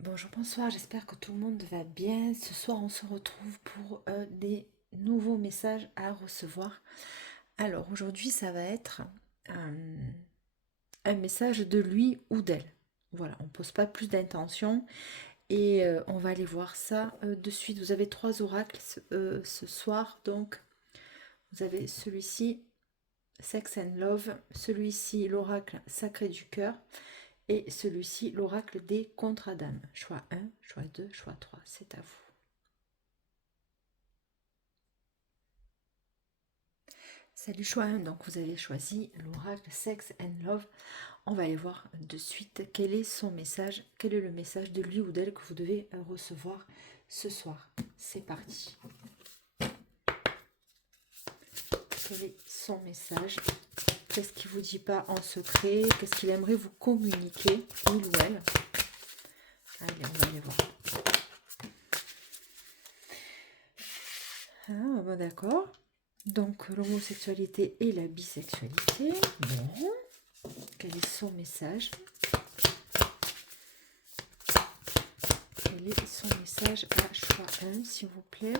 Bonjour, bonsoir, j'espère que tout le monde va bien. Ce soir, on se retrouve pour des nouveaux messages à recevoir. Alors, aujourd'hui, ça va être euh, un message de lui ou d'elle. Voilà, on ne pose pas plus d'intention et on va aller voir ça de suite. Vous avez trois oracles ce soir, donc vous avez celui-ci, Sex and Love, celui-ci, l'oracle sacré du cœur, et celui-ci, l'oracle des contradames. Choix 1, choix 2, choix 3, c'est à vous. Salut choix 1, donc vous avez choisi l'oracle Sex and Love. On va aller voir de suite quel est son message, quel est le message de lui ou d'elle que vous devez recevoir ce soir. C'est parti. Quel est son message? Qu'est-ce qu'il vous dit pas en secret? Qu'est-ce qu'il aimerait vous communiquer, il ou elle? Allez, on va aller voir. Ah, bon, d'accord. Donc, l'homosexualité et la bisexualité. Bon. Quel est son message? Quel est son message à choix 1, s'il vous plaît?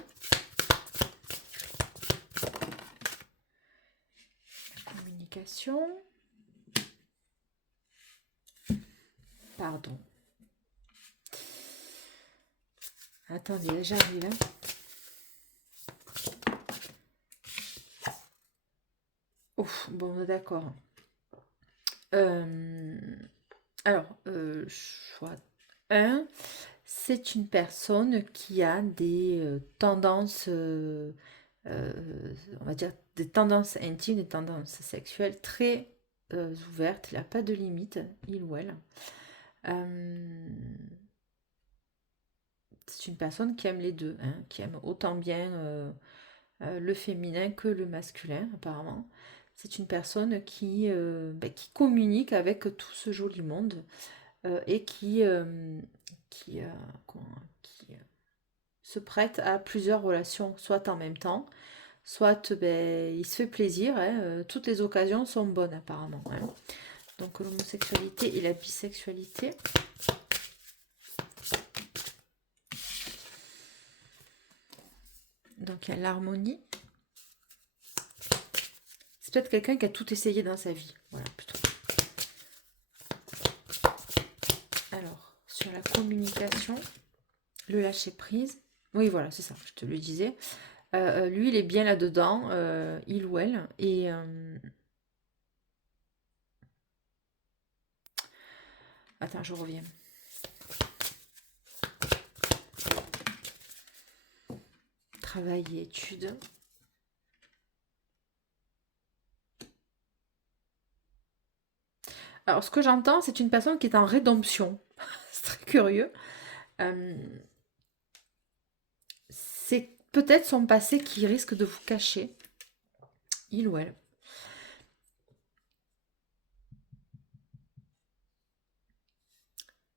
La communication. Pardon. Attendez, là, j'arrive. Hein. Ouf, bon, d'accord. Alors, choix 1, c'est une personne qui a des tendances, on va dire, des tendances intimes, des tendances sexuelles très ouvertes. Il n'a pas de limite, il ou elle. C'est une personne qui aime les deux, hein, qui aime autant bien le féminin que le masculin, apparemment. C'est une personne qui communique avec tout ce joli monde et qui, qui se prête à plusieurs relations, soit en même temps, soit il se fait plaisir. Hein, toutes les occasions sont bonnes, apparemment. Hein. Donc l'homosexualité et la bisexualité. Donc il y a l'harmonie. C'est peut-être quelqu'un qui a tout essayé dans sa vie. Voilà, plutôt. Alors, sur la communication, le lâcher prise. Oui, voilà, c'est ça, je te le disais. Lui, il est bien là-dedans, il ou elle. Et attends, je reviens. Travail et études. Alors, ce que j'entends, c'est une personne qui est en rédemption. C'est très curieux. Euh, c'est peut-être son passé qui risque de vous cacher, il ou elle.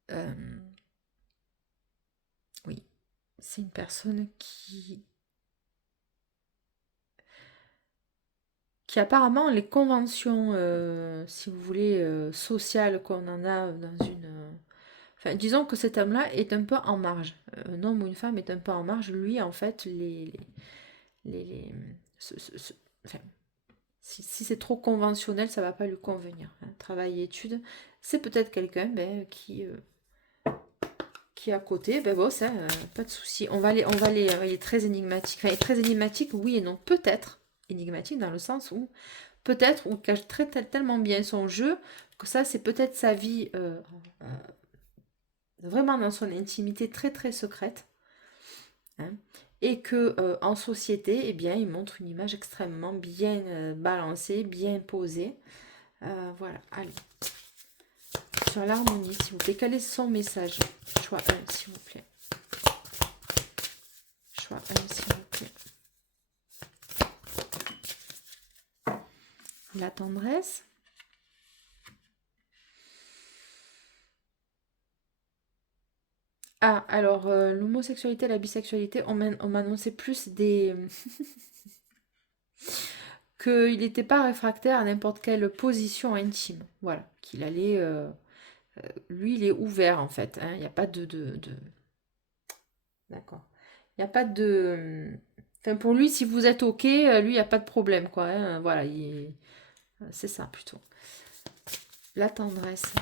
Euh, oui, c'est une personne qui apparemment les conventions, si vous voulez, sociales qu'on en a dans une... Enfin, disons que cet homme-là est un peu en marge. Un homme ou une femme est un peu en marge. Lui, en fait, les- enfin, si c'est trop conventionnel, ça va pas lui convenir. Hein. Travail et études, c'est peut-être quelqu'un qui est à côté. Ben bon, ça, pas de souci. Il est très énigmatique. Enfin, il est très énigmatique, oui et non. Peut-être énigmatique dans le sens où peut-être ou cache tellement bien son jeu que ça, c'est peut-être sa vie vraiment dans son intimité très très secrète. Hein, et que en société, eh bien, il montre une image extrêmement bien balancée, bien posée. Voilà, allez. Sur l'harmonie, s'il vous plaît. Quel est son message? Choix 1, s'il vous plaît. Choix 1, s'il vous plaît. La tendresse. Ah, alors, l'homosexualité, la bisexualité, on m'annonçait plus des... qu'il n'était pas réfractaire à n'importe quelle position intime. Voilà, qu'il allait Lui, il est ouvert, en fait. Hein. Il n'y a pas D'accord. Il n'y a pas de... Enfin, pour lui, si vous êtes OK, lui, il n'y a pas de problème, quoi. Hein. Voilà, c'est ça, plutôt. La tendresse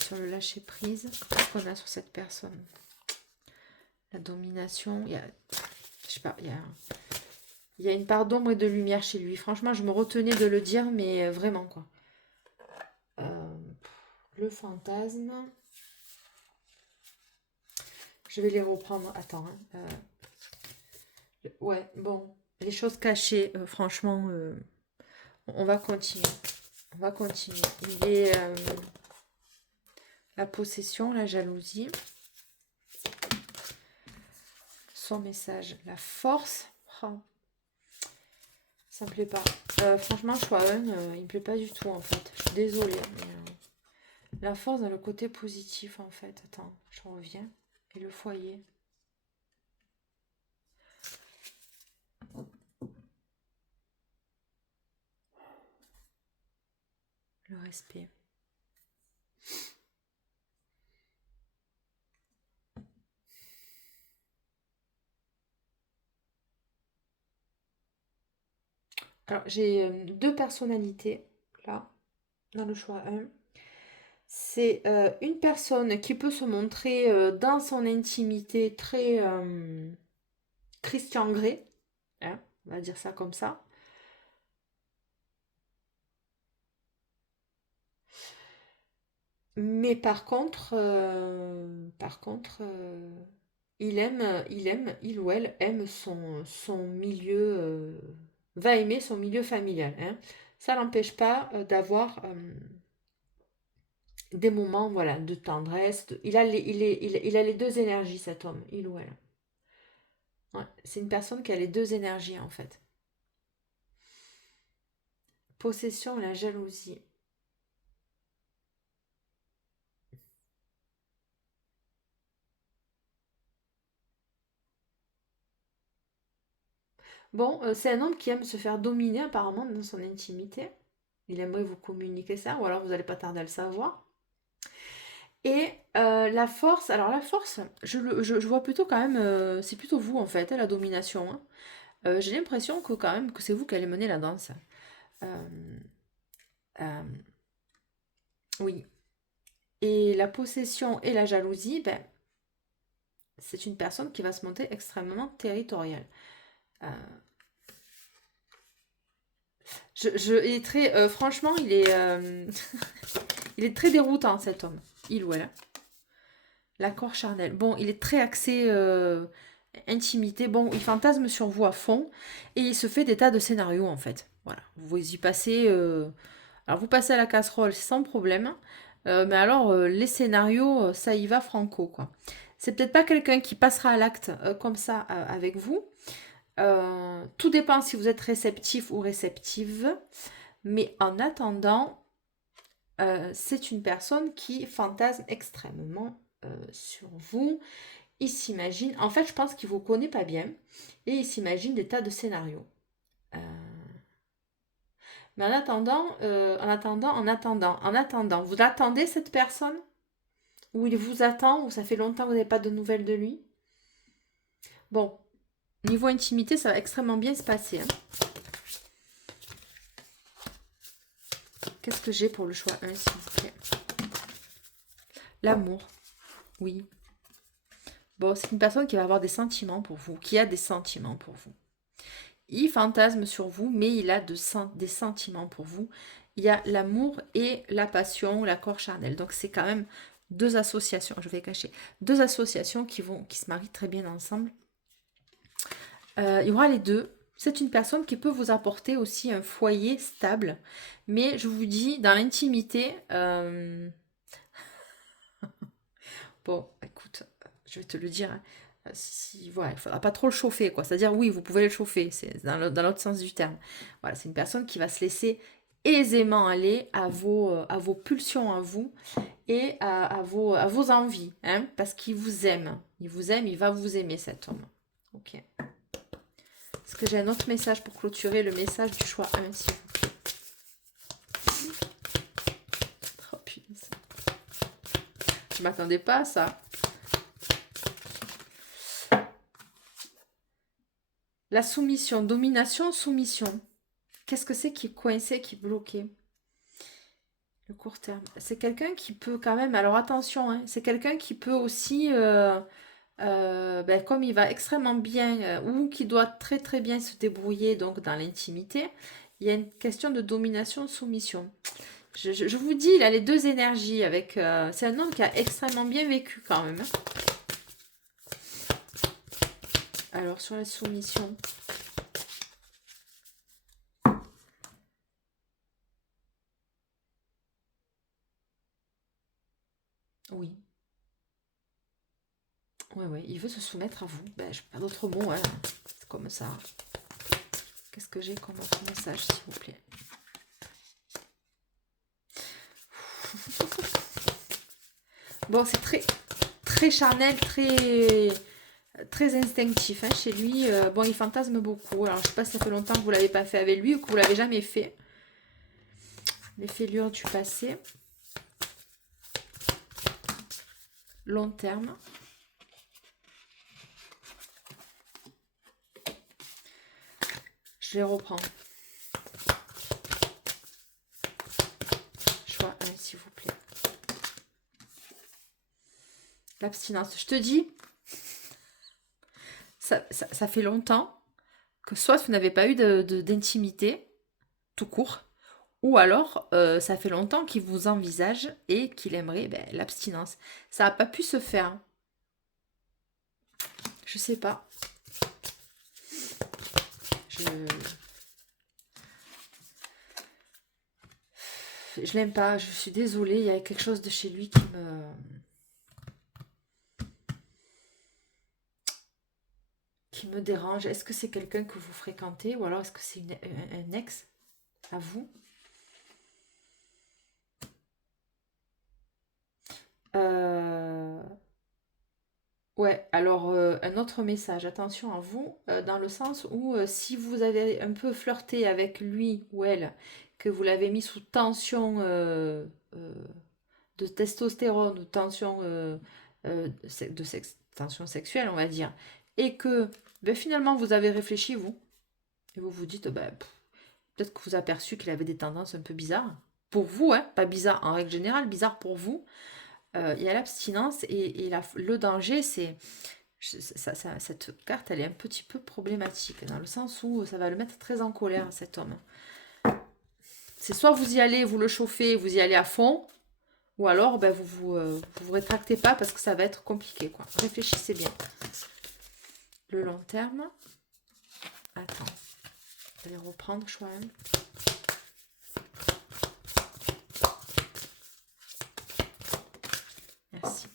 sur le lâcher-prise. Qu'est-ce qu'on a sur cette personne? La domination. Il y a... Je sais pas, il y a une part d'ombre et de lumière chez lui. Franchement, je me retenais de le dire, mais vraiment, quoi. Euh, le fantasme. Je vais les reprendre. Attends. Hein. Ouais, bon. Les choses cachées, franchement, on va continuer. On va continuer. Il est la possession, la jalousie. Son message, la force. Oh, ça me plaît pas. Franchement, choix 1, il me plaît pas du tout, en fait. Je suis désolée. Mais, la force dans le côté positif, en fait. Attends, je reviens. Et le foyer. Le respect. Alors, j'ai deux personnalités, là, dans le choix 1. C'est une personne qui peut se montrer dans son intimité très Christian Grey, hein, on va dire ça comme ça. Mais il ou elle aime son milieu, va aimer son milieu familial. Hein. Ça n'empêche pas d'avoir des moments, voilà, de tendresse. Il a les deux énergies, cet homme, il ou elle. Ouais, c'est une personne qui a les deux énergies, en fait. Possession et la jalousie. Bon, c'est un homme qui aime se faire dominer apparemment dans son intimité. Il aimerait vous communiquer ça, ou alors vous n'allez pas tarder à le savoir. Et la force, alors la force, je vois plutôt quand même, c'est plutôt vous en fait, hein, la domination. Hein. J'ai l'impression que quand même que c'est vous qui allez mener la danse. Euh, euh, oui. Et la possession et la jalousie, ben, c'est une personne qui va se monter extrêmement territoriale. Euh, il est très, franchement, il est très déroutant cet homme, il ou elle. Hein. L'accord charnel. Bon, il est très axé intimité. Bon, il fantasme sur vous à fond et il se fait des tas de scénarios en fait. Voilà, vous y passez. Alors vous passez à la casserole sans problème, mais alors les scénarios, ça y va franco quoi. C'est peut-être pas quelqu'un qui passera à l'acte comme ça avec vous. Tout dépend si vous êtes réceptif ou réceptive, mais en attendant, c'est une personne qui fantasme extrêmement sur vous. Il s'imagine, en fait, je pense qu'il vous connaît pas bien et il s'imagine des tas de scénarios. Euh, mais en attendant, vous attendez cette personne ou il vous attend ou ça fait longtemps que vous n'avez pas de nouvelles de lui. Bon, niveau intimité, ça va extrêmement bien se passer. Hein. Qu'est-ce que j'ai pour le choix 1, s'il vous plaît? L'amour. Oui. Bon, c'est une personne qui va avoir des sentiments pour vous, qui a des sentiments pour vous. Il fantasme sur vous, mais il a des sentiments pour vous. Il y a l'amour et la passion, l'accord charnel. Donc c'est quand même deux associations, je vais cacher, deux associations qui se marient très bien ensemble. Il y aura les deux. C'est une personne qui peut vous apporter aussi un foyer stable. Mais je vous dis, dans l'intimité, bon, écoute, je vais te le dire. Hein. Voilà, il ne faudra pas trop le chauffer, quoi. C'est-à-dire, oui, vous pouvez le chauffer, c'est dans l'autre sens du terme. Voilà, c'est une personne qui va se laisser aisément aller à vos pulsions à vous et à vos envies, hein, parce qu'il vous aime. Il vous aime, il va vous aimer, cet homme. Ok. Est-ce que j'ai un autre message pour clôturer le message du choix 1, s'il vous plaît? Oh, punaise. Je m'attendais pas à ça. La soumission, domination, soumission. Qu'est-ce que c'est qui est coincé, qui est bloqué? Le court terme. C'est quelqu'un qui peut quand même... Alors attention, hein, c'est quelqu'un qui peut aussi... ben, comme il va extrêmement bien, ou qui doit très très bien se débrouiller donc dans l'intimité, il y a une question de domination, soumission. Je vous dis, il a les deux énergies avec. C'est un homme qui a extrêmement bien vécu quand même, hein. Alors sur la soumission. Oui. Ouais, ouais, il veut se soumettre à vous. Ben, je n'ai pas d'autre mot, hein. C'est comme ça. Qu'est-ce que j'ai comme autre message, s'il vous plaît? Bon, c'est très, très charnel, très instinctif, hein, chez lui. Bon, il fantasme beaucoup. Alors, je sais pas si ça fait longtemps que vous l'avez pas fait avec lui ou que vous l'avez jamais fait. Les fêlures du passé. Long terme. Je les reprends. Choix 1, s'il vous plaît. L'abstinence. Je te dis, ça fait longtemps que soit vous n'avez pas eu d'intimité, tout court, ou alors ça fait longtemps qu'il vous envisage et qu'il aimerait l'abstinence. Ça n'a pas pu se faire. Je sais pas. Je l'aime pas, je suis désolée, il y a quelque chose de chez lui qui me dérange. Est-ce que c'est quelqu'un que vous fréquentez ou alors est-ce que c'est un ex à vous? Ouais, alors un autre message, attention à vous, dans le sens où si vous avez un peu flirté avec lui ou elle, que vous l'avez mis sous tension euh, de testostérone ou tension, tension sexuelle, on va dire, et que ben, finalement vous avez réfléchi, vous, et vous vous dites, ben, peut-être que vous avez aperçu qu'il avait des tendances un peu bizarres, pour vous, hein, pas bizarre en règle générale, bizarre pour vous, il y a l'abstinence et le danger, c'est cette carte, elle est un petit peu problématique, dans le sens où ça va le mettre très en colère, cet homme. C'est soit vous y allez, vous le chauffez, vous y allez à fond, ou alors ben, vous rétractez pas parce que ça va être compliqué, quoi. Réfléchissez bien. Le long terme. Attends. Je vais reprendre, choix 1. Merci.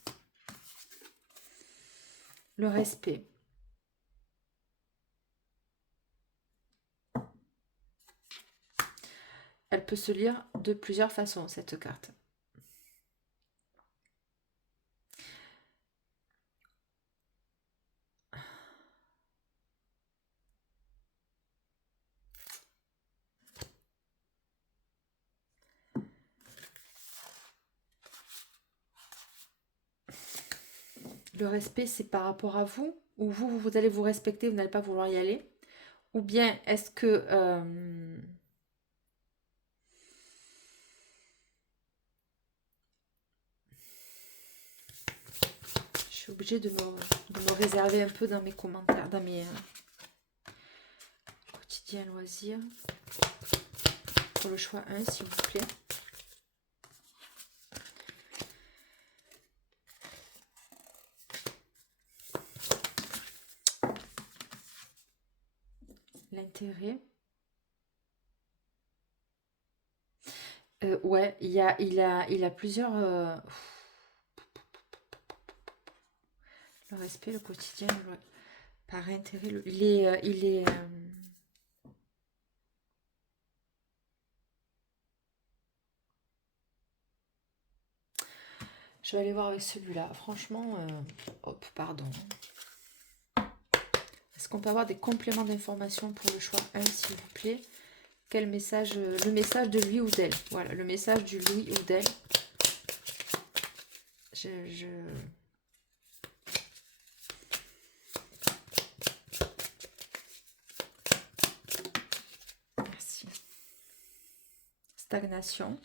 Le respect. Elle peut se lire de plusieurs façons, cette carte. Le respect, c'est par rapport à vous, ou vous allez vous respecter, vous n'allez pas vouloir y aller, ou bien est-ce que je suis obligée de me réserver un peu dans mes commentaires, dans mes quotidiens loisirs, pour le choix 1, s'il vous plaît. L'intérêt. Ouais, il a plusieurs... le respect, le quotidien, par intérêt. Il est je vais aller voir avec celui-là. Franchement, hop, pardon. Est-ce qu'on peut avoir des compléments d'information pour le choix 1, s'il vous plaît? Quel message? Le message de lui ou d'elle. Voilà, le message du lui ou d'elle je... Merci. Stagnation.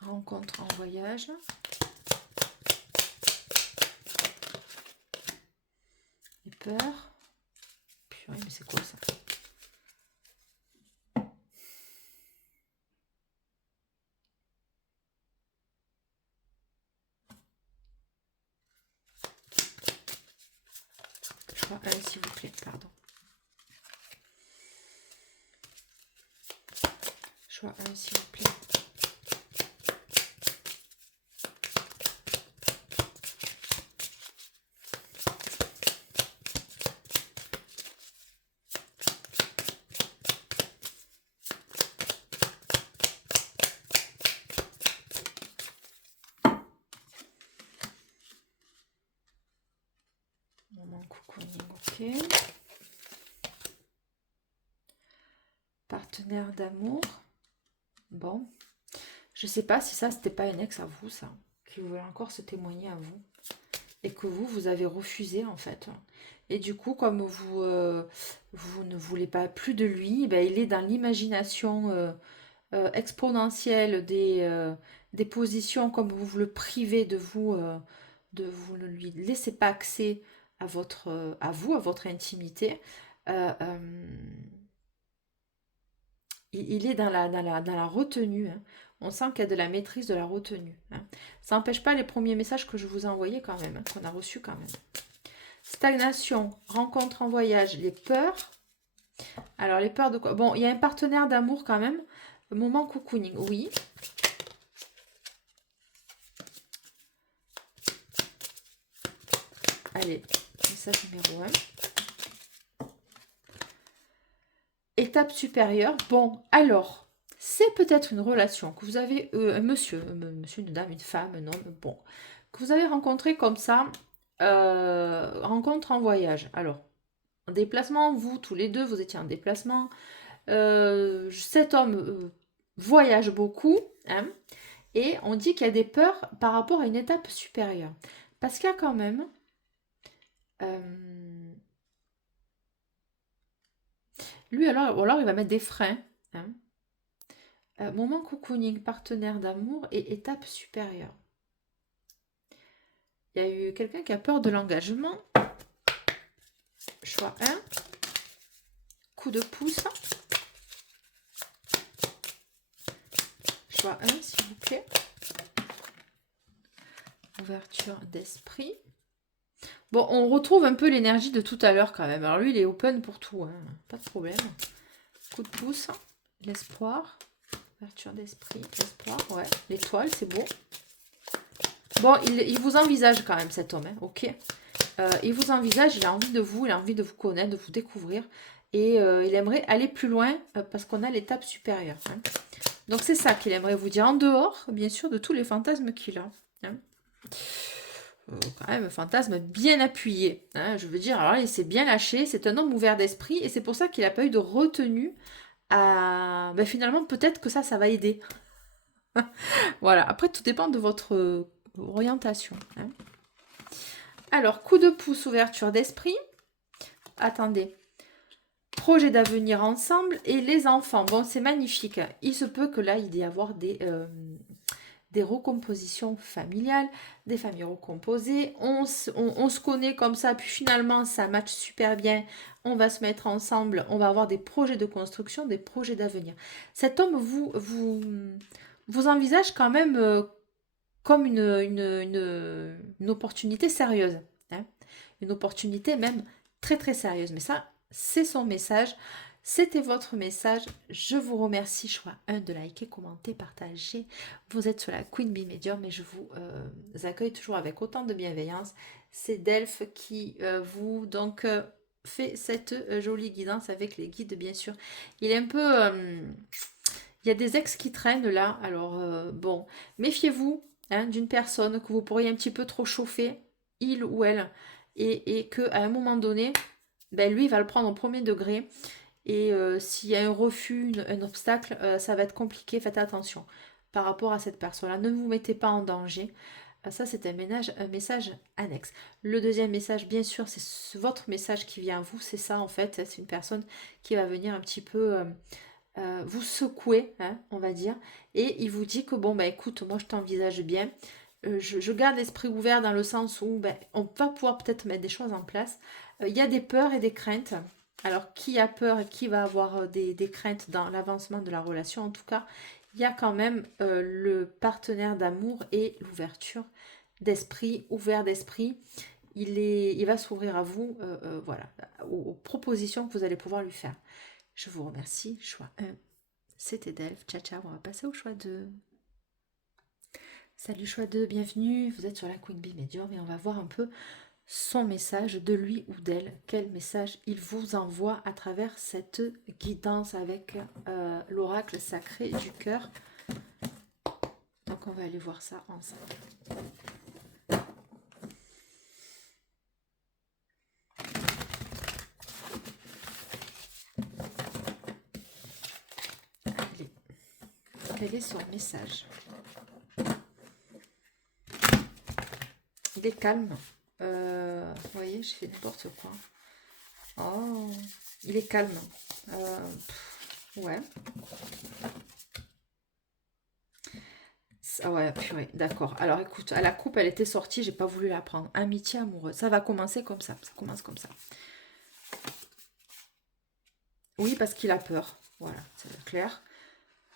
Rencontre en voyage. Et peur. Purée, mais c'est quoi ça? Choix 1, s'il vous plaît, pardon. Choix 1, s'il vous plaît. Moment cocooning, ok. Partenaire d'amour. Bon. Je sais pas si ça, c'était pas un ex à vous, ça. Qui voulait encore se témoigner à vous. Et que vous avez refusé, en fait. Et du coup, comme vous ne voulez pas plus de lui, ben, il est dans l'imagination exponentielle des positions, comme vous le privez de vous ne lui laissez pas accès à à votre intimité. Euh, euh, il est dans la retenue. Hein. On sent qu'il y a de la maîtrise de la retenue. Hein. Ça n'empêche pas les premiers messages que je vous ai envoyés quand même, hein, qu'on a reçus quand même. Stagnation, rencontre en voyage, les peurs. Alors, les peurs de quoi? Bon, il y a un partenaire d'amour quand même. Moment cocooning, oui. Allez, message numéro 1. Étape supérieure. Bon, alors, c'est peut-être une relation que vous avez, un monsieur, une dame, une femme, un homme, bon, que vous avez rencontré comme ça, rencontre en voyage. Alors, en déplacement, vous, tous les deux, vous étiez en déplacement. Cet homme voyage beaucoup, hein, et on dit qu'il y a des peurs par rapport à une étape supérieure. Parce qu'il y a quand même... lui, alors, il va mettre des freins. Hein. Moment cocooning, partenaire d'amour et étape supérieure. Il y a eu quelqu'un qui a peur de l'engagement. Choix 1. Coup de pouce. Choix 1, s'il vous plaît. Ouverture d'esprit. Bon, on retrouve un peu l'énergie de tout à l'heure quand même. Alors lui, il est open pour tout. Hein. Pas de problème. Coup de pouce. L'espoir. Ouverture d'esprit. L'espoir, ouais. L'étoile, c'est beau. Bon, il vous envisage quand même, cet homme. Hein. Ok. Il vous envisage, il a envie de vous, il a envie de vous connaître, de vous découvrir. Et il aimerait aller plus loin parce qu'on a l'étape supérieure. Hein. Donc c'est ça qu'il aimerait vous dire, en dehors, bien sûr, de tous les fantasmes qu'il a. Hein. Quand même, un fantasme bien appuyé. Hein, je veux dire, alors il s'est bien lâché, c'est un homme ouvert d'esprit, et c'est pour ça qu'il n'a pas eu de retenue à... Ben, finalement, peut-être que ça va aider. Voilà, après, tout dépend de votre orientation. Hein. Alors, coup de pouce, ouverture d'esprit. Attendez. Projet d'avenir ensemble et les enfants. Bon, c'est magnifique. Il se peut que là, il y ait avoir des recompositions familiales, des familles recomposées. On se connaît comme ça, puis finalement, ça match super bien. On va se mettre ensemble, on va avoir des projets de construction, des projets d'avenir. Cet homme vous envisage quand même comme une opportunité sérieuse. Hein. Une opportunité même très très sérieuse. Mais ça, c'est son message. C'était votre message. Je vous remercie. Choix 1 de liker, commenter, partager. Vous êtes sur la Queen Bee Medium et je vous accueille toujours avec autant de bienveillance. C'est Delphes qui vous fait cette jolie guidance avec les guides, bien sûr. Il est un peu... il y a des ex qui traînent là. Alors, bon, méfiez-vous hein, d'une personne que vous pourriez un petit peu trop chauffer, il ou elle, et qu'à un moment donné, ben, lui, il va le prendre au premier degré. Et s'il y a un refus, un obstacle, ça va être compliqué. Faites attention par rapport à cette personne-là. Ne vous mettez pas en danger. Ça, c'est un message annexe. Le deuxième message, bien sûr, c'est votre message qui vient à vous. C'est ça, en fait. C'est une personne qui va venir un petit peu vous secouer, hein, on va dire. Et il vous dit que, bon, bah écoute, moi, je t'envisage bien. Je garde l'esprit ouvert dans le sens où ben, on va pouvoir peut-être mettre des choses en place. Il y a des peurs et des craintes. Alors, qui a peur et qui va avoir des craintes dans l'avancement de la relation, en tout cas, il y a quand même le partenaire d'amour et l'ouverture d'esprit, ouvert d'esprit. Il va s'ouvrir à vous, voilà, aux propositions que vous allez pouvoir lui faire. Je vous remercie. Choix 1, c'était Delphes. Ciao, ciao. On va passer au choix 2. Salut choix 2, bienvenue. Vous êtes sur la Queen Bee Medium et on va voir un peu son message de lui ou d'elle. Quel message il vous envoie à travers cette guidance avec l'oracle sacré du cœur. Donc on va aller voir ça ensemble. Allez, quel est son message? Il est calme. Vous voyez, je fais n'importe quoi. Oh, il est calme. Ouais. Ah ouais, purée, d'accord. Alors écoute, à la coupe, elle était sortie, j'ai pas voulu la prendre. Amitié amoureuse, ça va commencer comme ça. Ça commence comme ça. Oui, parce qu'il a peur. Voilà, c'est clair.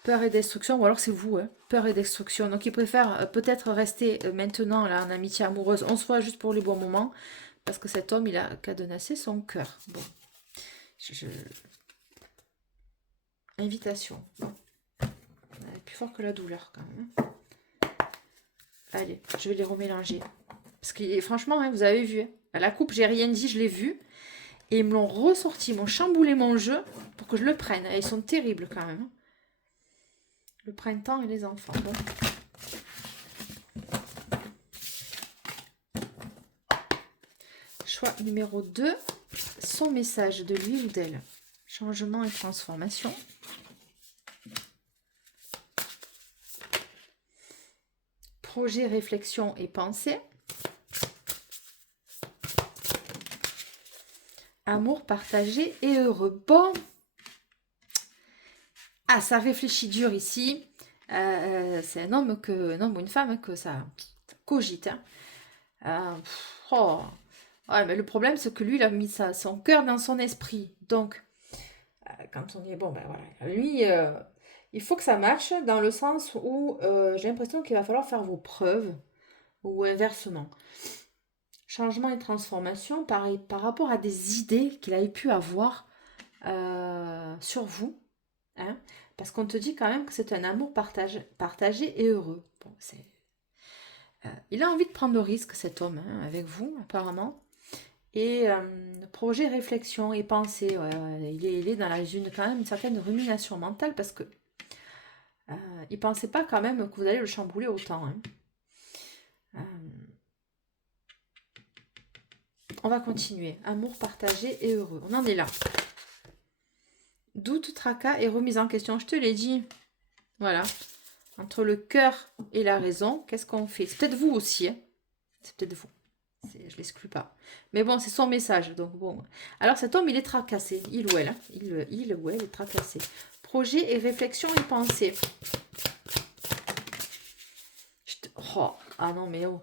Peur et destruction, ou alors c'est vous, hein. Peur et destruction. Donc il préfère peut-être rester maintenant là en amitié amoureuse. On se voit juste pour les bons moments. Parce que cet homme, il a cadenassé son cœur. Bon. Invitation. Bon. Plus fort que la douleur quand même. Allez, je vais les remélanger. Parce que franchement, hein, vous avez vu. Hein, à la coupe, j'ai rien dit, je l'ai vu. Et ils me l'ont ressorti, ils m'ont chamboulé mon jeu pour que je le prenne. Et ils sont terribles quand même. Le printemps et les enfants. Bon. Choix numéro 2. Son message de lui ou d'elle. Changement et transformation. Projet, réflexion et pensée. Amour partagé et heureux. Bon. Ah, ça réfléchit dur ici. C'est un homme ou une femme que ça cogite. Hein. Oh. Ouais, mais le problème, c'est que lui, il a mis son cœur dans son esprit. Donc, quand on est bon, ben voilà. Lui, il faut que ça marche dans le sens où j'ai l'impression qu'il va falloir faire vos preuves ou inversement. Changement et transformation par rapport à des idées qu'il avait pu avoir sur vous. Hein, parce qu'on te dit quand même que c'est un amour partagé et heureux. Bon, il a envie de prendre le risque, cet homme, hein, avec vous, apparemment. Et projet, réflexion et pensée, ouais, il est dans quand même une certaine rumination mentale parce que il ne pensait pas quand même que vous allez le chambouler autant. Hein. On va continuer. Amour partagé et heureux. On en est là. Doute, tracas et remise en question. Je te l'ai dit. Voilà. Entre le cœur et la raison, qu'est-ce qu'on fait? C'est peut-être vous aussi. Hein. C'est peut-être vous. Je ne l'exclus pas. Mais bon, c'est son message. Donc bon. Alors cet homme, il est tracassé. Il ou elle. Hein. Il ou elle est tracassé. Projet et réflexion et pensée. Oh, ah non, mais oh.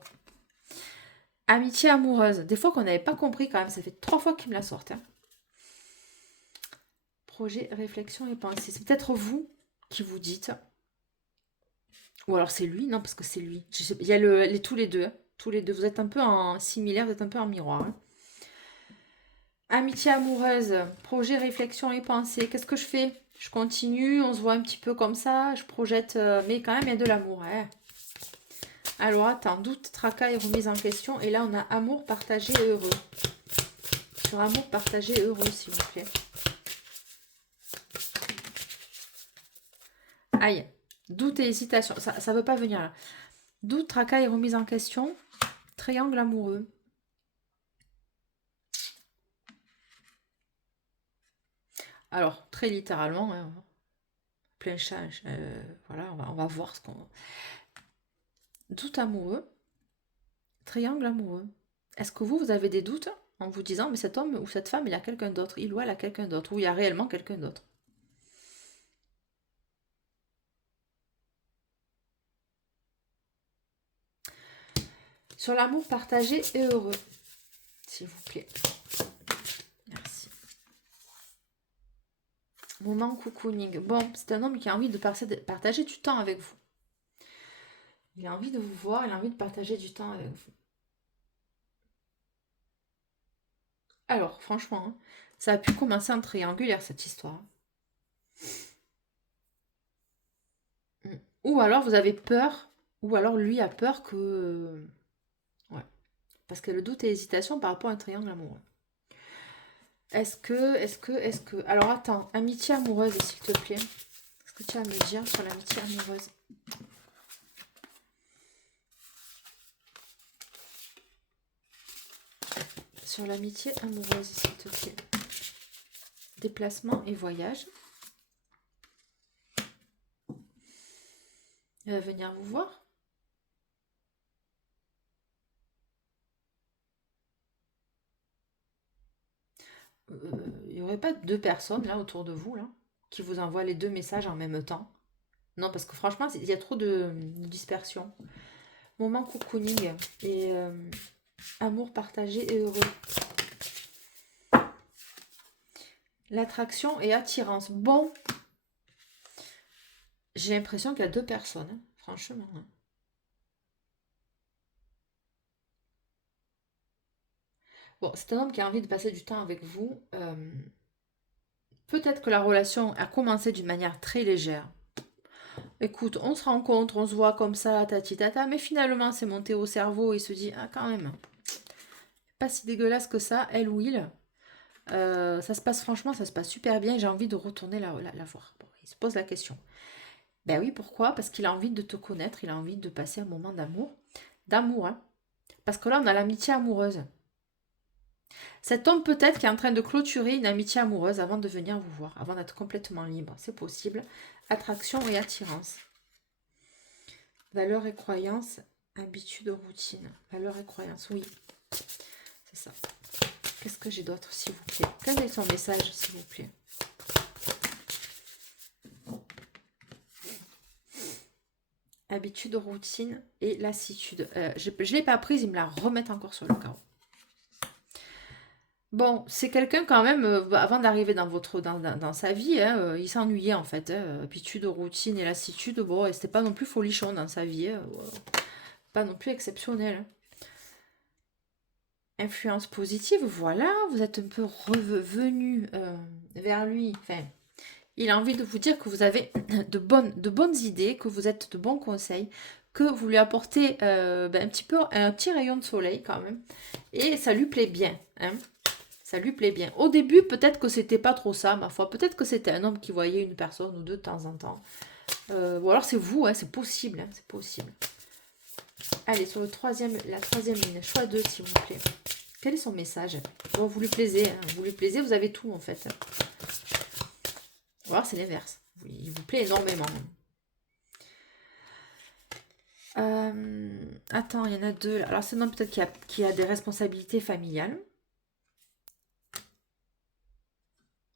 Amitié amoureuse. Des fois qu'on n'avait pas compris quand même. Ça fait 3 fois qu'il me la sortent. Hein. Projet, réflexion et pensée. C'est peut-être vous qui vous dites. Ou alors c'est lui. Non, parce que c'est lui. Je sais, il y a tous les deux. Hein. Tous les deux. Vous êtes un peu en similaire. Vous êtes un peu en miroir. Hein. Amitié amoureuse. Projet, réflexion et pensée. Qu'est-ce que je fais? Je continue. On se voit un petit peu comme ça. Je projette. Mais quand même, il y a de l'amour. Hein. Alors, attends, doute, tracas et remise en question. Et là, on a amour partagé et heureux. Sur amour partagé et heureux, s'il vous plaît. Aïe. Doute et hésitation. Ça ne veut pas venir là. Doute, tracas et remise en question. Triangle amoureux. Alors, très littéralement, hein, plein champ, voilà, on va voir ce qu'on... Doute amoureux, triangle amoureux. Est-ce que vous avez des doutes en vous disant, mais cet homme ou cette femme, il a quelqu'un d'autre, il ou elle a quelqu'un d'autre, ou il y a réellement quelqu'un d'autre? Sur l'amour partagé et heureux, s'il vous plaît. Merci. Moment cocooning. Bon, c'est un homme qui a envie de partager du temps avec vous. Il a envie de vous voir, il a envie de partager du temps avec vous. Alors, franchement, hein, ça a pu commencer en triangulaire, cette histoire. Ou alors vous avez peur, ou alors lui a peur que... Ouais. Parce que le doute et l'hésitation par rapport à un triangle amoureux. Est-ce que... Alors attends, amitié amoureuse, s'il te plaît. Est-ce que tu as à me dire sur l'amitié amoureuse? Sur l'amitié amoureuse, s'il te plaît. Déplacement et voyage. Il va venir vous voir. Il n'y aurait pas deux personnes là autour de vous là qui vous envoient les deux messages en même temps? Non, parce que franchement, il y a trop de dispersion. Moment cocooning et amour partagé et heureux. L'attraction et attirance. Bon, j'ai l'impression qu'il y a deux personnes, hein, franchement. Hein. Bon, c'est un homme qui a envie de passer du temps avec vous. Peut-être que la relation a commencé d'une manière très légère. Écoute, on se rencontre, on se voit comme ça, tati tata, mais finalement c'est monté au cerveau et il se dit, ah quand même, pas si dégueulasse que ça, elle ou il. Ça se passe franchement, ça se passe super bien, j'ai envie de retourner la voir. Bon, il se pose la question. Ben oui, pourquoi? Parce qu'il a envie de te connaître, il a envie de passer un moment d'amour. D'amour, hein. Parce que là, on a l'amitié amoureuse. Cet homme peut-être qui est en train de clôturer une amitié amoureuse avant de venir vous voir, avant d'être complètement libre. C'est possible. Attraction et attirance. Valeurs et croyances, habitudes, routine. Valeurs et croyances, oui. C'est ça. Qu'est-ce que j'ai d'autre, s'il vous plaît? Quel est son message, s'il vous plaît? Habitude, routine et lassitude. Je ne l'ai pas prise, ils me la remettent encore sur le carreau. Bon, c'est quelqu'un quand même, avant d'arriver dans sa vie, hein, il s'ennuyait en fait. Hein, habitude, routine et lassitude, bon, et c'était pas non plus folichon dans sa vie. Hein, pas non plus exceptionnel. Hein. Influence positive, voilà, vous êtes un peu revenu vers lui. Enfin, il a envie de vous dire que vous avez de bonnes idées, que vous êtes de bons conseils, que vous lui apportez un petit rayon de soleil quand même. Et ça lui plaît bien. Hein. Ça lui plaît bien. Au début, peut-être que c'était pas trop ça, ma foi. Peut-être que c'était un homme qui voyait une personne ou deux de temps en temps. Ou alors c'est vous, hein, c'est possible. Hein, c'est possible. Allez, sur la troisième ligne, choix 2, s'il vous plaît. Quel est son message? Bon, vous lui plaisez, hein, vous avez tout en fait. Ou alors c'est l'inverse. Il vous plaît énormément. Attends, il y en a deux. Alors c'est un homme peut-être qui a des responsabilités familiales.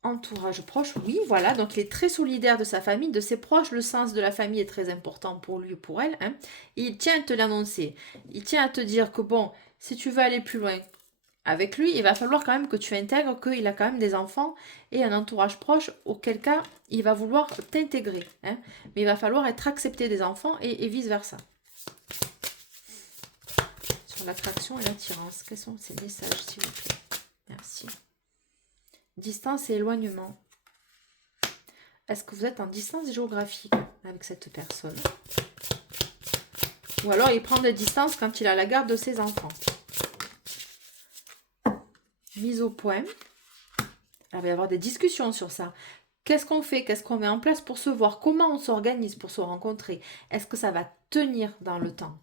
Entourage proche, oui, voilà. Donc il est très solidaire de sa famille, de ses proches. Le sens de la famille est très important pour lui ou pour elle. Hein. Et il tient à te l'annoncer. Il tient à te dire que bon, si tu veux aller plus loin avec lui, il va falloir quand même que tu intègres qu'il a quand même des enfants et un entourage proche, auquel cas il va vouloir t'intégrer. Hein. Mais il va falloir être accepté des enfants et vice-versa. Sur l'attraction et l'attirance, quels sont ces messages, s'il vous plaît? Merci. Distance et éloignement. Est-ce que vous êtes en distance géographique avec cette personne? Ou alors il prend des distances quand il a la garde de ses enfants. Mise au point. Alors, il va y avoir des discussions sur ça. Qu'est-ce qu'on fait? Qu'est-ce qu'on met en place pour se voir? Comment on s'organise pour se rencontrer? Est-ce que ça va tenir dans le temps?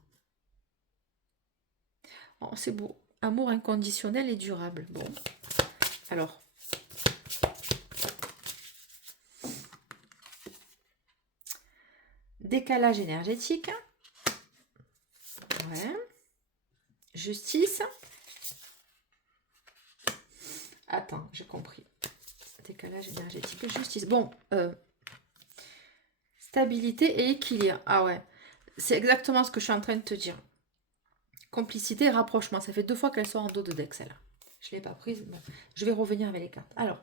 Oh, c'est beau. Amour inconditionnel et durable. Bon. Alors. Décalage énergétique. Ouais. Justice. Attends, j'ai compris. Décalage énergétique et justice. Bon, stabilité et équilibre. Ah ouais, c'est exactement ce que je suis en train de te dire. Complicité et rapprochement. Ça fait 2 fois qu'elle sort en dos de deck, celle-là. Je ne l'ai pas prise. Bon, je vais revenir avec les cartes. Alors,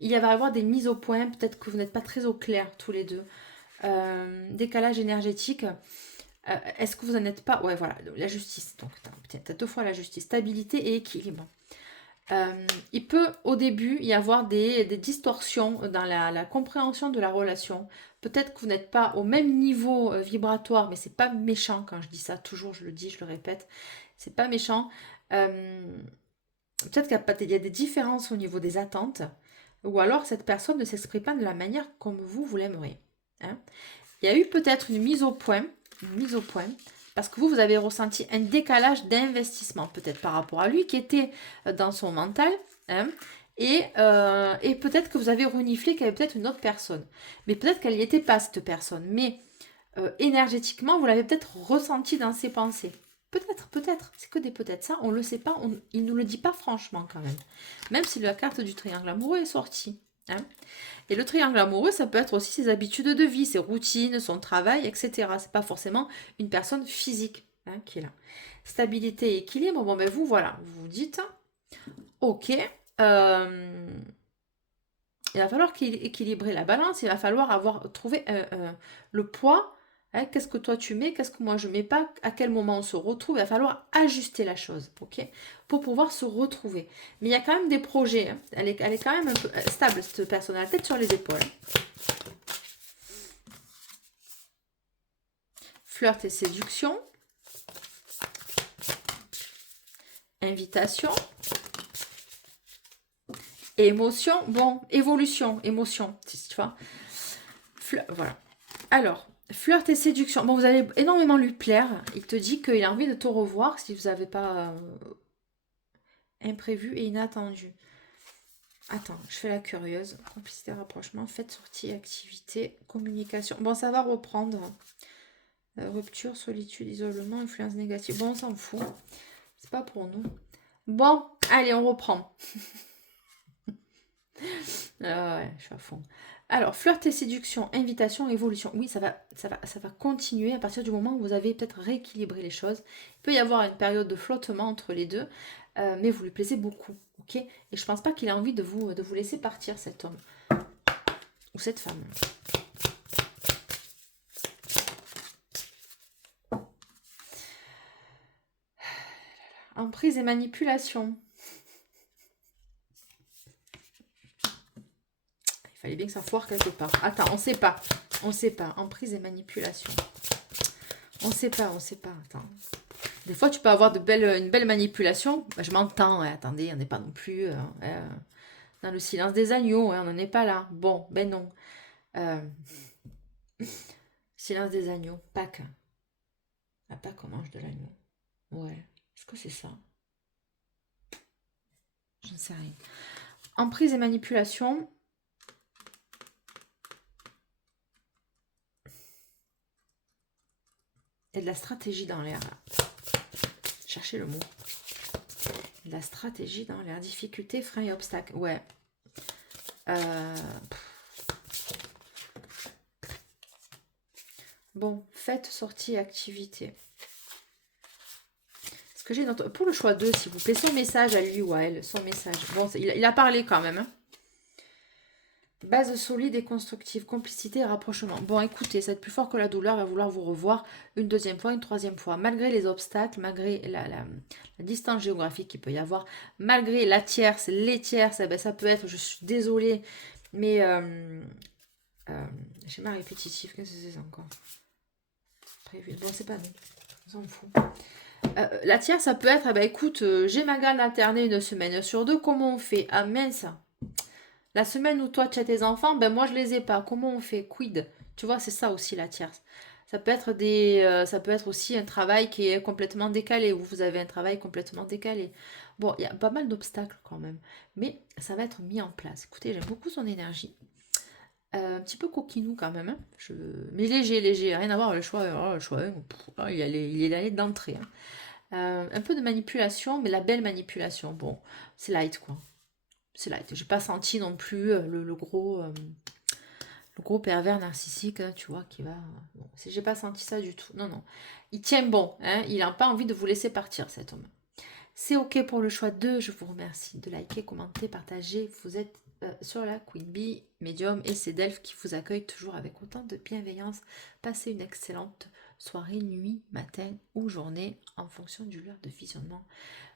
il va y avoir des mises au point. Peut-être que vous n'êtes pas très au clair tous les deux. Décalage énergétique. Est-ce que vous n'en êtes pas? Ouais, voilà, la justice. Donc, tu as 2 fois la justice. Stabilité et équilibre. Il peut au début y avoir des distorsions dans la compréhension de la relation. Peut-être que vous n'êtes pas au même niveau vibratoire, mais c'est pas méchant quand je dis ça, toujours je le dis, je le répète, c'est pas méchant. Peut-être qu'il y a des différences au niveau des attentes, ou alors cette personne ne s'exprime pas de la manière comme vous l'aimeriez. Hein. Il y a eu peut-être une mise au point, parce que vous avez ressenti un décalage d'investissement, peut-être par rapport à lui, qui était dans son mental, hein, et peut-être que vous avez reniflé qu'il y avait peut-être une autre personne. Mais peut-être qu'elle n'y était pas, cette personne. Mais énergétiquement, vous l'avez peut-être ressenti dans ses pensées. Peut-être. C'est que des peut-être. Ça, on ne le sait pas. Il ne nous le dit pas franchement quand même. Même si la carte du triangle amoureux est sortie. Hein. Et le triangle amoureux, ça peut être aussi ses habitudes de vie, ses routines, son travail, etc. C'est pas forcément une personne physique qui est là. Stabilité et équilibre, bon ben vous, voilà, vous vous dites, ok, il va falloir équilibrer la balance, il va falloir trouvé le poids. Hein, qu'est-ce que toi tu mets, qu'est-ce que moi je mets pas, à quel moment on se retrouve, il va falloir ajuster la chose, ok, pour pouvoir se retrouver. Mais il y a quand même des projets, hein. Elle est quand même un peu stable, cette personne, la tête sur les épaules. Flirt et séduction. Invitation. Émotion. Bon, évolution, émotion, tu vois. Voilà. Alors, flirt et séduction. Bon, vous allez énormément lui plaire. Il te dit qu'il a envie de te revoir si vous n'avez pas imprévu et inattendu. Attends, je fais la curieuse. Complicité, rapprochement, fête, sortie, activité, communication. Bon, ça va reprendre. Rupture, solitude, isolement, influence négative. Bon, on s'en fout. C'est pas pour nous. Bon, allez, on reprend. Ouais, je suis à fond. Alors, flirt et séduction, invitation, évolution. Oui, ça va continuer à partir du moment où vous avez peut-être rééquilibré les choses. Il peut y avoir une période de flottement entre les deux, mais vous lui plaisez beaucoup, ok? Et je pense pas qu'il a envie de vous laisser partir, cet homme ou cette femme. Emprise et manipulation. Il fallait bien que ça foire quelque part. Attends, on sait pas. On sait pas. Emprise et manipulation. On sait pas. Attends. Des fois, tu peux avoir une belle manipulation. Bah, je m'entends. Ouais, attendez, on n'est pas non plus dans le silence des agneaux. On n'en est pas là. Bon, ben non. Silence des agneaux. Pâques. La Pâques, on mange de l'agneau. Ouais. Est-ce que c'est ça? J'en sais rien. Emprise et manipulation. Et de la stratégie dans l'air. Cherchez le mot. De la stratégie dans l'air. Difficulté, frein et obstacle. Ouais. Bon, fête, sortie, activité. Est-ce que j'ai notre... Pour le choix 2, s'il vous plaît, son message à lui ou à elle. Son message. Bon, il a parlé quand même. Hein. Base solide et constructive, complicité et rapprochement. Bon, écoutez, ça va être plus fort que la douleur, va vouloir vous revoir une deuxième fois, une troisième fois. Malgré les obstacles, malgré la distance géographique qu'il peut y avoir, malgré la tierce, les tierces, ben, ça peut être, je suis désolée, mais schéma répétitif, qu'est-ce que c'est ça encore? Prévu. Bon, c'est pas nous, on s'en fout. La tierce, ça peut être, ben, écoute, j'ai ma garde alternée une semaine sur 2, comment on fait? Ah mince. La semaine où toi tu as tes enfants, ben moi je les ai pas. Comment on fait? Quid? Tu vois, c'est ça aussi la tierce. Ça peut être ça peut être aussi un travail qui est complètement décalé, ou vous avez un travail complètement décalé. Bon, il y a pas mal d'obstacles quand même, mais ça va être mis en place. Écoutez, j'aime beaucoup son énergie. Un petit peu coquinou quand même, hein. Mais léger, léger, rien à voir, le choix, le choix, il est allé d'entrée, hein. Un peu de manipulation, mais la belle manipulation. Bon, c'est light, quoi. C'est light. J'ai pas senti non plus le gros pervers narcissique, hein, tu vois, qui va... Bon, j'ai pas senti ça du tout. Non, non. Il tient bon, hein. Il n'a pas envie de vous laisser partir, cet homme. C'est OK pour le choix 2. Je vous remercie de liker, commenter, partager. Vous êtes sur la Queen Bee, médium, et c'est Delphes qui vous accueille toujours avec autant de bienveillance. Passez une excellente soirée, nuit, matin ou journée en fonction du l'heure de visionnement.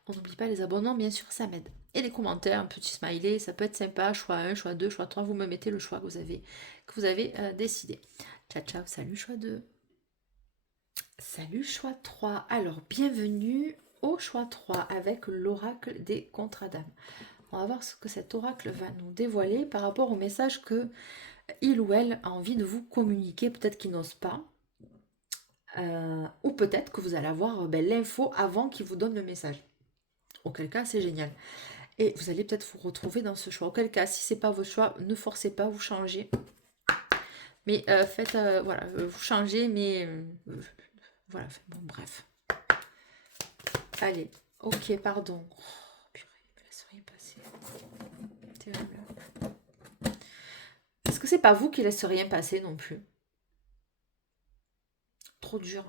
On n'oublie pas les abonnements, bien sûr, ça m'aide. Et les commentaires, un petit smiley, ça peut être sympa. Choix 1, choix 2, choix 3, vous me mettez le choix que vous avez décidé. Ciao, ciao, salut choix 2. Salut choix 3. Alors, bienvenue au choix 3 avec l'oracle des contradames. On va voir ce que cet oracle va nous dévoiler par rapport au message que il ou elle a envie de vous communiquer. Peut-être qu'il n'ose pas. Ou peut-être que vous allez avoir l'info avant qu'il vous donne le message. Auquel cas, c'est génial. Et vous allez peut-être vous retrouver dans ce choix. Auquel cas, si c'est pas votre choix, ne forcez pas, vous changez. Mais faites, voilà, vous changez, mais voilà, bon, bref. Allez, ok, pardon. Oh, purée, me laisseriez passer. Terrible. Est-ce que c'est pas vous qui laissez rien passer non plus? Trop dur.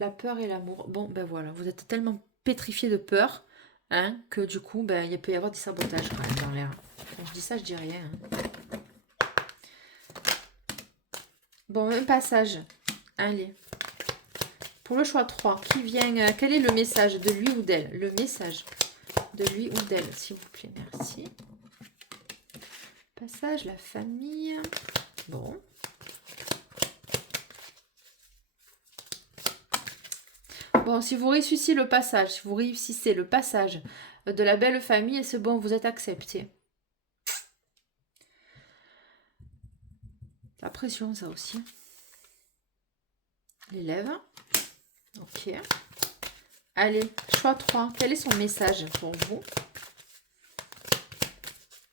La peur et l'amour. Bon, ben voilà, vous êtes tellement pétrifié de peur, hein, que du coup, ben, il peut y avoir du sabotage quand même dans l'air. Quand je dis ça, je dis rien. Hein. Bon, un passage. Allez. Pour le choix 3, qui vient... quel est le message de lui ou d'elle? Le message de lui ou d'elle, s'il vous plaît. Merci. Passage, la famille. Bon. Bon, si vous réussissez le passage, de la belle famille, c'est bon, vous êtes accepté. La pression, ça aussi. L'élève. Ok. Allez, choix 3. Quel est son message pour vous?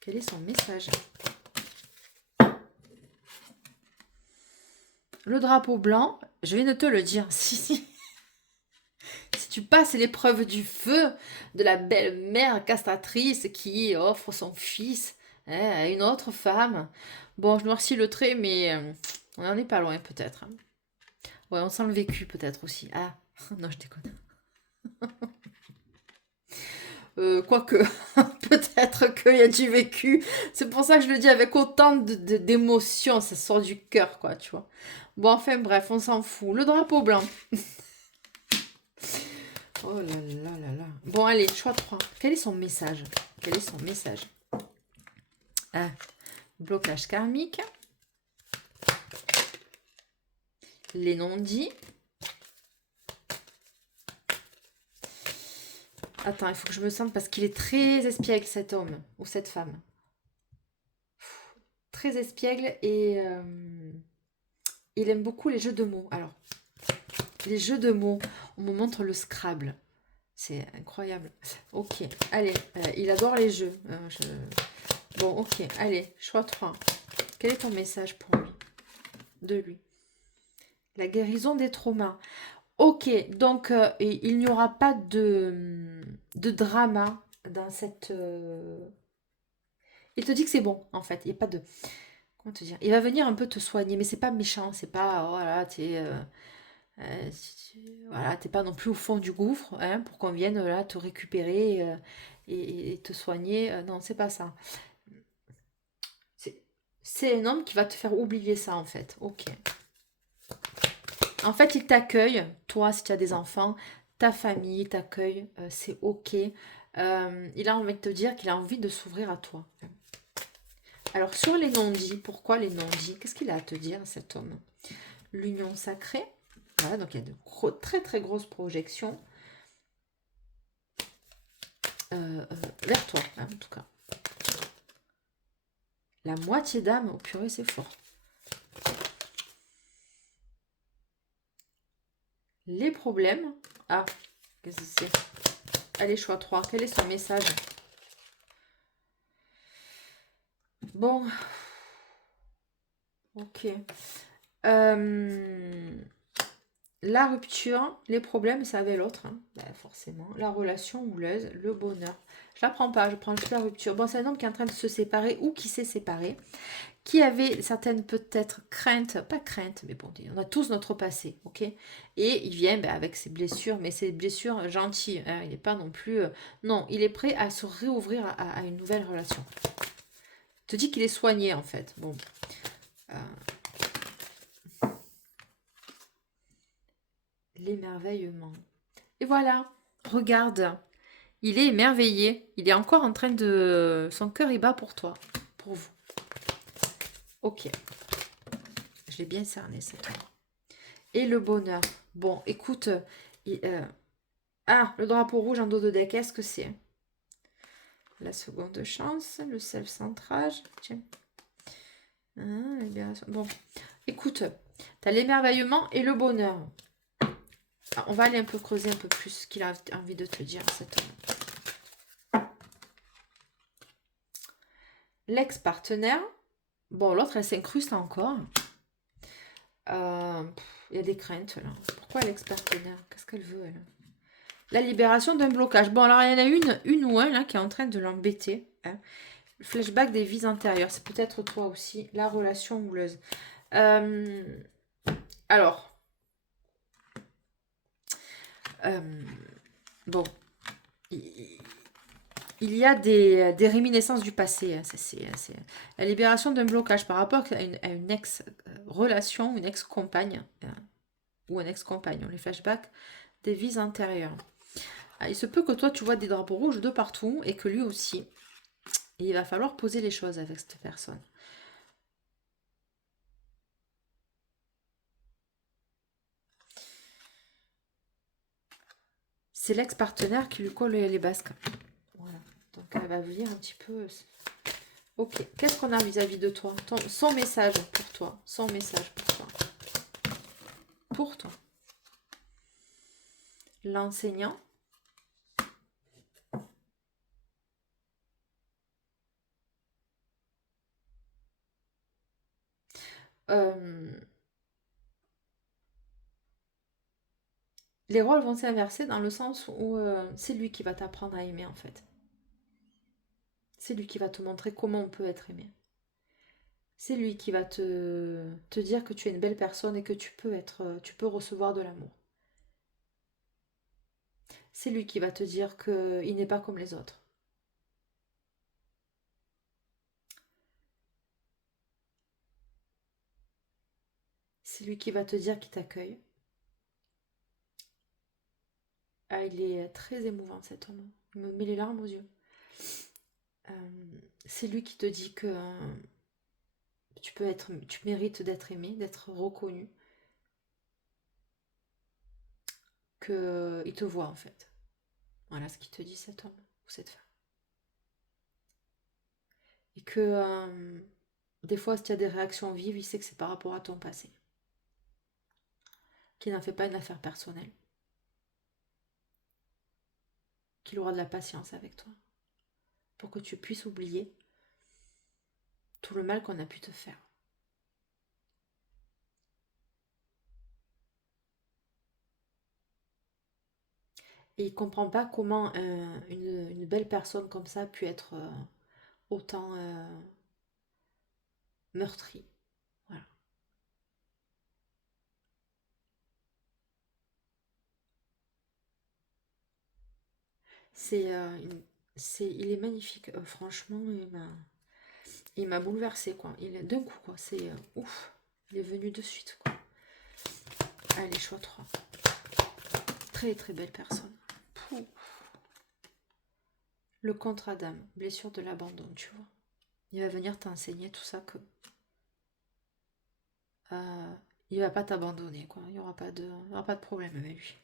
Quel est son message? Le drapeau blanc, je viens de te le dire. Si tu passes l'épreuve du feu de la belle-mère castratrice qui offre son fils à une autre femme. Bon, je noircis le trait, mais on n'en est pas loin peut-être. Ouais, on sent le vécu peut-être aussi. Ah, non, je déconne. Quoique, peut-être qu'il y a du vécu. C'est pour ça que je le dis avec autant d'émotion. Ça sort du cœur, quoi, tu vois. Bon, enfin, bref, on s'en fout. Le drapeau blanc. Oh là là là là. Bon, allez, choix 3. Quel est son message? Quel est son message? Ah, blocage karmique. Les non-dits. Attends, il faut que je me sente parce qu'il est très espiègle, cet homme ou cette femme. Très espiègle et il aime beaucoup les jeux de mots. Alors, les jeux de mots, on me montre le Scrabble. C'est incroyable. Ok, allez, il adore les jeux. Bon, ok, allez, choix 3. Quel est ton message pour lui? De lui. La guérison des traumas. Ok, donc il n'y aura pas de drama dans cette... Il te dit que c'est bon, en fait. Il n'y a pas de... Comment te dire? Il va venir un peu te soigner, mais c'est pas méchant. C'est pas, oh là, voilà, t'es pas non plus au fond du gouffre, hein, pour qu'on vienne là te récupérer et te soigner. Non, c'est pas ça. C'est un homme qui va te faire oublier ça, en fait. Ok. En fait, il t'accueille, toi, si tu as des enfants, ta famille t'accueille, c'est ok. Il a envie de te dire qu'il a envie de s'ouvrir à toi. Alors, sur les non-dits, pourquoi les non-dits? Qu'est-ce qu'il a à te dire, cet homme? L'union sacrée. Voilà, donc il y a de très très grosses projections vers toi, hein, en tout cas. La moitié d'âme, oh purée, c'est fort. Les problèmes. Ah, qu'est-ce que c'est? Allez, choix 3. Quel est son message? Bon, ok. Euh, La rupture, les problèmes, c'est avec l'autre, hein. Ben, forcément. La relation houleuse, le bonheur. Je la prends pas, je prends juste la rupture. Bon, c'est un homme qui est en train de se séparer ou qui s'est séparé, qui avait certaines peut-être craintes, pas craintes, mais bon, on a tous notre passé, ok. Et il vient ben, avec ses blessures, mais ses blessures gentilles, hein. Il n'est pas non plus... non, il est prêt à se réouvrir à une nouvelle relation. Il te dit qu'il est soigné, en fait. Bon. Euh, L'émerveillement. Et voilà, regarde. Il est émerveillé. Il est encore en train de... Son cœur est bas pour toi. Pour vous. Ok. Je l'ai bien cerné, cette fois. Et le bonheur. Bon, écoute. Ah, le drapeau rouge en dos de deck. Qu'est-ce que c'est? La seconde chance. Le self-centrage. Tiens. Ah, libération. Bon. Écoute. T'as l'émerveillement et le bonheur. Ah, on va aller un peu creuser un peu plus ce qu'il a envie de te dire, cet homme. L'ex-partenaire. Bon, l'autre, elle s'incruste encore. Il y a des craintes, là. Pourquoi l'ex-partenaire? Qu'est-ce qu'elle veut, elle? La libération d'un blocage. Bon, alors, il y en a une ou un, là, qui est en train de l'embêter. Hein. Le flashback des vies antérieures. C'est peut-être toi aussi. La relation houleuse. Alors. Bon. Il y a des réminiscences du passé. Hein. C'est la libération d'un blocage par rapport à une ex-relation, une ex-compagne. Ou un ex-compagnon. Les flashbacks des vies antérieures. Ah, il se peut que toi, tu vois des drapeaux rouges de partout et que lui aussi. Et il va falloir poser les choses avec cette personne. C'est l'ex-partenaire qui lui colle les basques. Voilà. Donc, elle va venir un petit peu... Ok. Qu'est-ce qu'on a vis-à-vis de toi? Son message pour toi. Son message pour toi. Pour toi. L'enseignant. Les rôles vont s'inverser dans le sens où c'est lui qui va t'apprendre à aimer en fait. C'est lui qui va te montrer comment on peut être aimé. C'est lui qui va te dire que tu es une belle personne et que tu peux recevoir de l'amour. C'est lui qui va te dire qu'il n'est pas comme les autres. C'est lui qui va te dire qu'il t'accueille. Ah, il est très émouvant cet homme. Il me met les larmes aux yeux. C'est lui qui te dit que tu mérites d'être aimé, d'être reconnu. Qu'il te voit en fait. Voilà ce qu'il te dit cet homme ou cette femme. Et que des fois, si tu as des réactions vives, il sait que c'est par rapport à ton passé. Qu'il n'en fait pas une affaire personnelle. Qu'il aura de la patience avec toi. Pour que tu puisses oublier tout le mal qu'on a pu te faire. Et il comprend pas comment une belle personne comme ça a pu être autant meurtrie. Voilà. C'est, il est magnifique. Franchement, il m'a bouleversé quoi. Il est d'un coup quoi. C'est ouf. Il est venu de suite quoi. Allez, choix 3. Très très belle personne. Pouh. Le contrat d'âme, blessure de l'abandon, tu vois. Il va venir t'enseigner tout ça que euh, il va pas t'abandonner quoi. Il y aura pas de problème avec lui.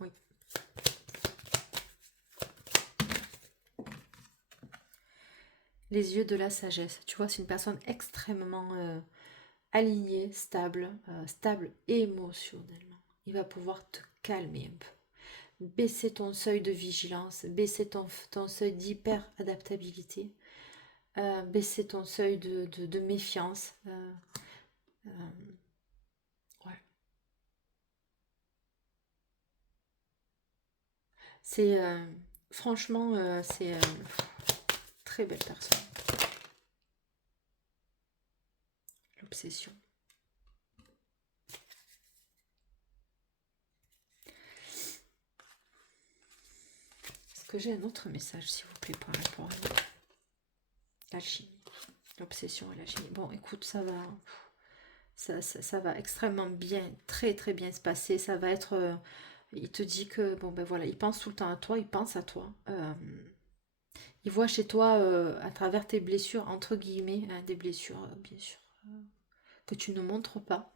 Oui. Les yeux de la sagesse. Tu vois, c'est une personne extrêmement alignée, stable émotionnellement. Il va pouvoir te calmer un peu. baisser ton seuil de vigilance, baisser ton seuil d'hyper-adaptabilité, baisser ton seuil de méfiance. Euh, ouais. C'est franchement, c'est très belle personne. L'obsession. Est-ce que j'ai un autre message, s'il vous plaît, par rapport à l'alchimie? L'obsession et l'alchimie. Bon, écoute, ça va. Ça va extrêmement bien, très très bien se passer. Ça va être. Il te dit que, bon ben voilà, il pense tout le temps à toi, il pense à toi. Il voit chez toi, à travers tes blessures, entre guillemets, hein, des blessures, bien sûr, que tu ne montres pas.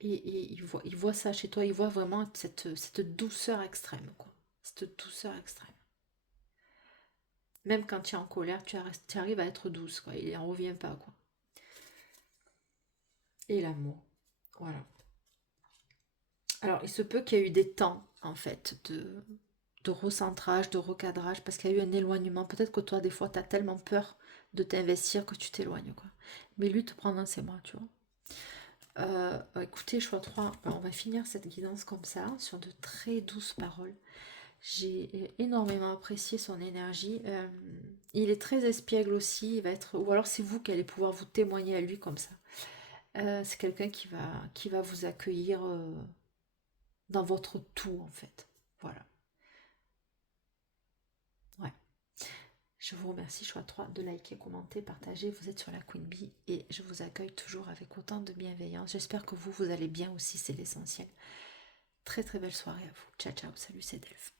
Et il voit ça chez toi, il voit vraiment cette douceur extrême, quoi. Cette douceur extrême. Même quand tu es en colère, tu arrives à être douce, quoi. Il n'en revient pas, quoi. Et l'amour. Voilà. Alors, il se peut qu'il y ait eu des temps, en fait, de recentrage, de recadrage, parce qu'il y a eu un éloignement. Peut-être que toi, des fois, tu as tellement peur de t'investir que tu t'éloignes, quoi. Mais lui te prend dans ses bras, tu vois. Écoutez, choix 3, on va finir cette guidance comme ça, sur de très douces paroles. J'ai énormément apprécié son énergie. Il est très espiègle aussi, il va être, ou alors c'est vous qui allez pouvoir vous témoigner à lui comme ça. C'est quelqu'un qui va vous accueillir dans votre tout, en fait. Voilà. Ouais. Je vous remercie, choix 3, de liker, commenter, partager. Vous êtes sur la Queen Bee et je vous accueille toujours avec autant de bienveillance. J'espère que vous allez bien aussi, c'est l'essentiel. Très très belle soirée à vous. Ciao ciao, salut, c'est Delphes.